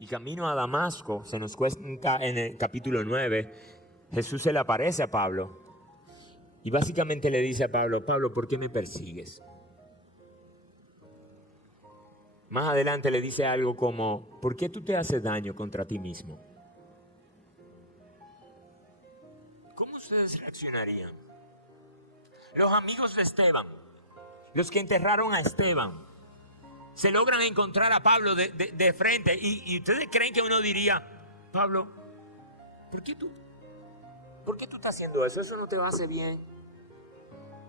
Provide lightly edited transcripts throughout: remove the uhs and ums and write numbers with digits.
Y camino a Damasco, se nos cuenta en el capítulo 9, Jesús se le aparece a Pablo. Y básicamente le dice a Pablo, Pablo, ¿por qué me persigues? Más adelante le dice algo como, ¿por qué tú te haces daño contra ti mismo? ¿Cómo ustedes reaccionarían? Los amigos de Esteban, los que enterraron a Esteban, se logran encontrar a Pablo de frente y ustedes creen que uno diría, Pablo, ¿por qué tú estás haciendo eso? Eso no te va a hacer bien.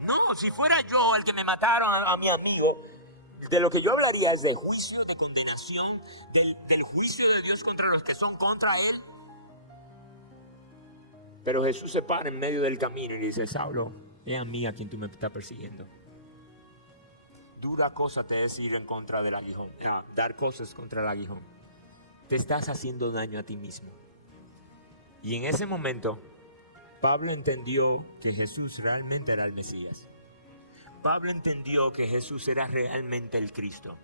No, si fuera yo el que me mataron a mi amigo, de lo que yo hablaría es de juicio, de condenación, del juicio de Dios contra los que son contra Él. Pero Jesús se para en medio del camino y dice, Saulo, es a mí a quien tú me estás persiguiendo. Dura cosa te es ir en contra del aguijón, dar cosas contra el aguijón. Te estás haciendo daño a ti mismo. Y en ese momento, Pablo entendió que Jesús realmente era el Mesías. Pablo entendió que Jesús era realmente el Cristo.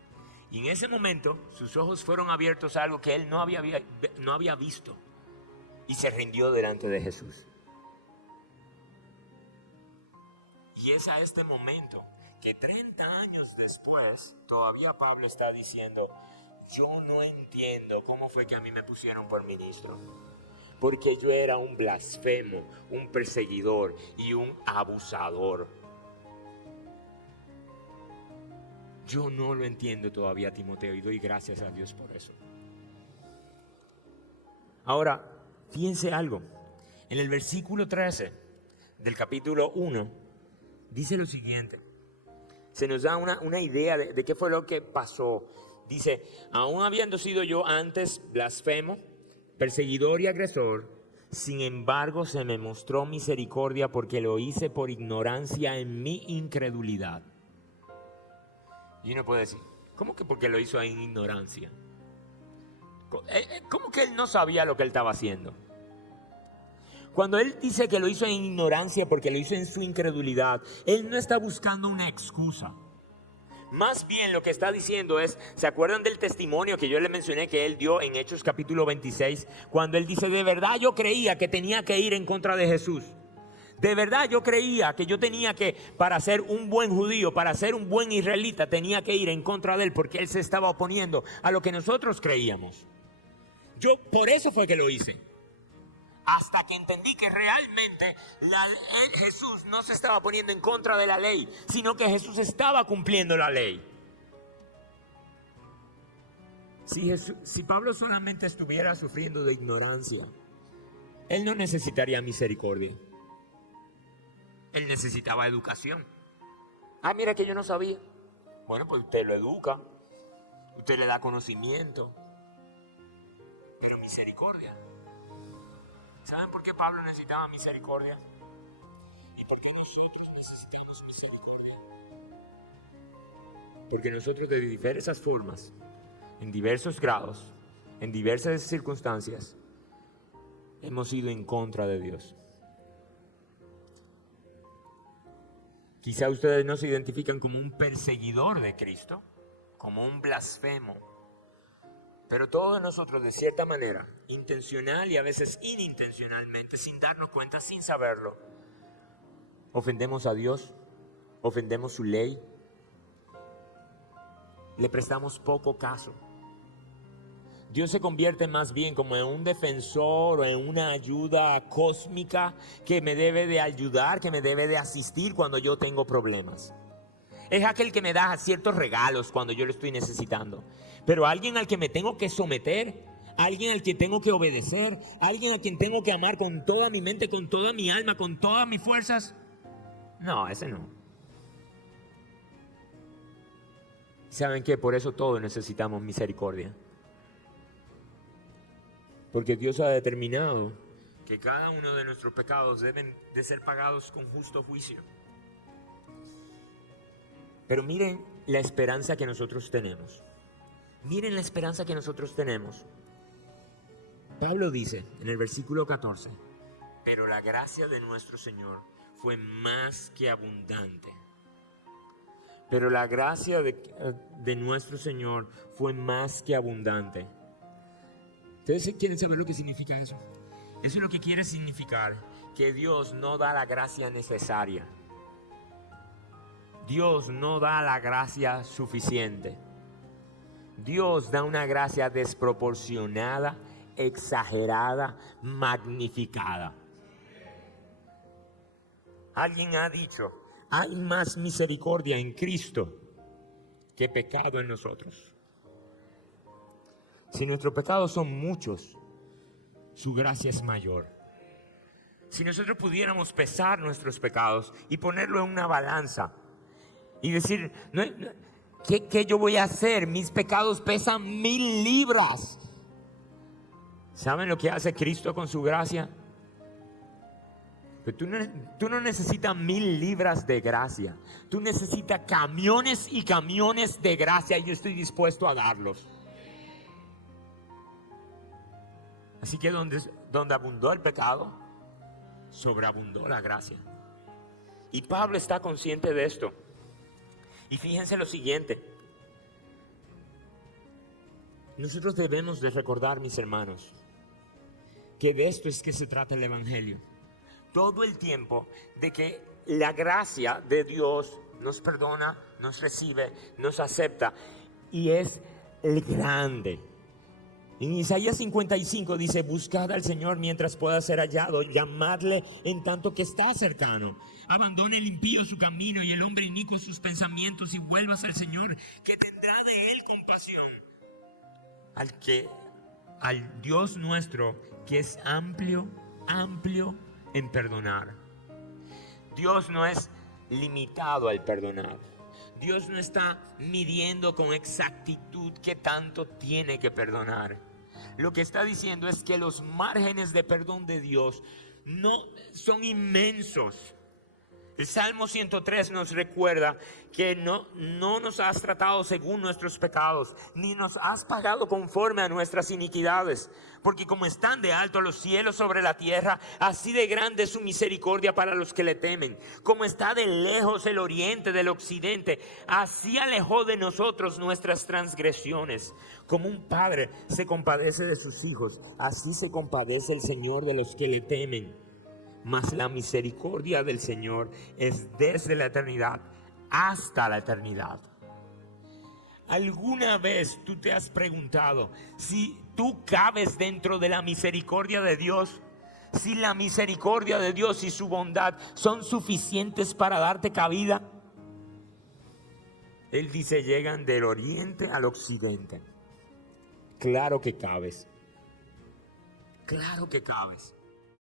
Y en ese momento, sus ojos fueron abiertos a algo que él no había visto. Y se rindió delante de Jesús. Y es a este momento que 30 años después, todavía Pablo está diciendo, yo no entiendo cómo fue que a mí me pusieron por ministro. Porque yo era un blasfemo, un perseguidor y un abusador. Yo no lo entiendo todavía, Timoteo, y doy gracias a Dios por eso. Ahora, fíjense algo. En el versículo 13 del capítulo 1, dice lo siguiente. Se nos da una idea de qué fue lo que pasó. Dice, aún habiendo sido yo antes blasfemo, perseguidor y agresor, sin embargo se me mostró misericordia porque lo hice por ignorancia en mi incredulidad. Y uno puede decir, ¿cómo que porque lo hizo en ignorancia? ¿Cómo que él no sabía lo que él estaba haciendo? Cuando él dice que lo hizo en ignorancia porque lo hizo en su incredulidad, él no está buscando una excusa. Más bien lo que está diciendo es, ¿se acuerdan del testimonio que yo le mencioné que él dio en Hechos capítulo 26? Cuando él dice, de verdad yo creía que tenía que ir en contra de Jesús. De verdad yo creía que yo tenía que, para ser un buen judío, para ser un buen israelita, tenía que ir en contra de él porque él se estaba oponiendo a lo que nosotros creíamos. Yo por eso fue que lo hice. Hasta que entendí que realmente Jesús no se estaba poniendo en contra de la ley, sino que Jesús estaba cumpliendo la ley. Si Pablo solamente estuviera sufriendo de ignorancia, él no necesitaría misericordia. Él necesitaba educación. Mira que yo no sabía. Bueno, pues usted lo educa, usted le da conocimiento, pero misericordia. ¿Saben por qué Pablo necesitaba misericordia? ¿Y por qué nosotros necesitamos misericordia? Porque nosotros de diversas formas, en diversos grados, en diversas circunstancias, hemos ido en contra de Dios. Quizá ustedes no se identifican como un perseguidor de Cristo, como un blasfemo. Pero todos nosotros, de cierta manera, intencional y a veces inintencionalmente, sin darnos cuenta, sin saberlo, ofendemos a Dios, ofendemos su ley, le prestamos poco caso. Dios se convierte más bien como en un defensor o en una ayuda cósmica que me debe de ayudar, que me debe de asistir cuando yo tengo problemas. Es aquel que me da ciertos regalos cuando yo lo estoy necesitando. Pero alguien al que me tengo que someter, alguien al que tengo que obedecer, alguien a quien tengo que amar con toda mi mente, con toda mi alma, con todas mis fuerzas. No, ese no. ¿Saben qué? Por eso todos necesitamos misericordia. Porque Dios ha determinado que cada uno de nuestros pecados deben de ser pagados con justo juicio. Pero miren la esperanza que nosotros tenemos. Miren la esperanza que nosotros tenemos. Pablo dice en el versículo 14, pero la gracia de nuestro Señor fue más que abundante. Pero la gracia de nuestro Señor fue más que abundante. ¿Ustedes quieren saber lo que significa eso? Eso es lo que quiere significar que Dios no da la gracia necesaria. Dios no da la gracia suficiente. Dios da una gracia desproporcionada, exagerada, magnificada. Alguien ha dicho, hay más misericordia en Cristo que pecado en nosotros. Si nuestros pecados son muchos, su gracia es mayor. Si nosotros pudiéramos pesar nuestros pecados y ponerlo en una balanza y decir, ¿qué yo voy a hacer? Mis pecados pesan 1000 libras. ¿Saben lo que hace Cristo con su gracia? Pero tú no necesitas 1000 libras de gracia. Tú necesitas camiones y camiones de gracia y yo estoy dispuesto a darlos. Así que donde abundó el pecado, sobreabundó la gracia. Y Pablo está consciente de esto. Y fíjense lo siguiente. Nosotros debemos de recordar, mis hermanos, que de esto es que se trata el Evangelio. Todo el tiempo de que la gracia de Dios nos perdona, nos recibe, nos acepta y es el grande. En Isaías 55 dice, buscad al Señor mientras pueda ser hallado, llamadle en tanto que está cercano. Abandone el impío su camino y el hombre inicuo sus pensamientos y vuelvas al Señor, que tendrá de él compasión. Al Dios nuestro, que es amplio en perdonar. Dios no es limitado al perdonar. Dios no está midiendo con exactitud qué tanto tiene que perdonar. Lo que está diciendo es que los márgenes de perdón de Dios no son inmensos. El Salmo 103 nos recuerda que no nos has tratado según nuestros pecados, ni nos has pagado conforme a nuestras iniquidades. Porque como están de alto los cielos sobre la tierra, así de grande es su misericordia para los que le temen. Como está de lejos el oriente del occidente, así alejó de nosotros nuestras transgresiones. Como un padre se compadece de sus hijos, así se compadece el Señor de los que le temen. Mas la misericordia del Señor es desde la eternidad hasta la eternidad. ¿Alguna vez tú te has preguntado si tú cabes dentro de la misericordia de Dios? Si la misericordia de Dios y su bondad son suficientes para darte cabida. Él dice, llegan del oriente al occidente. Claro que cabes. Claro que cabes.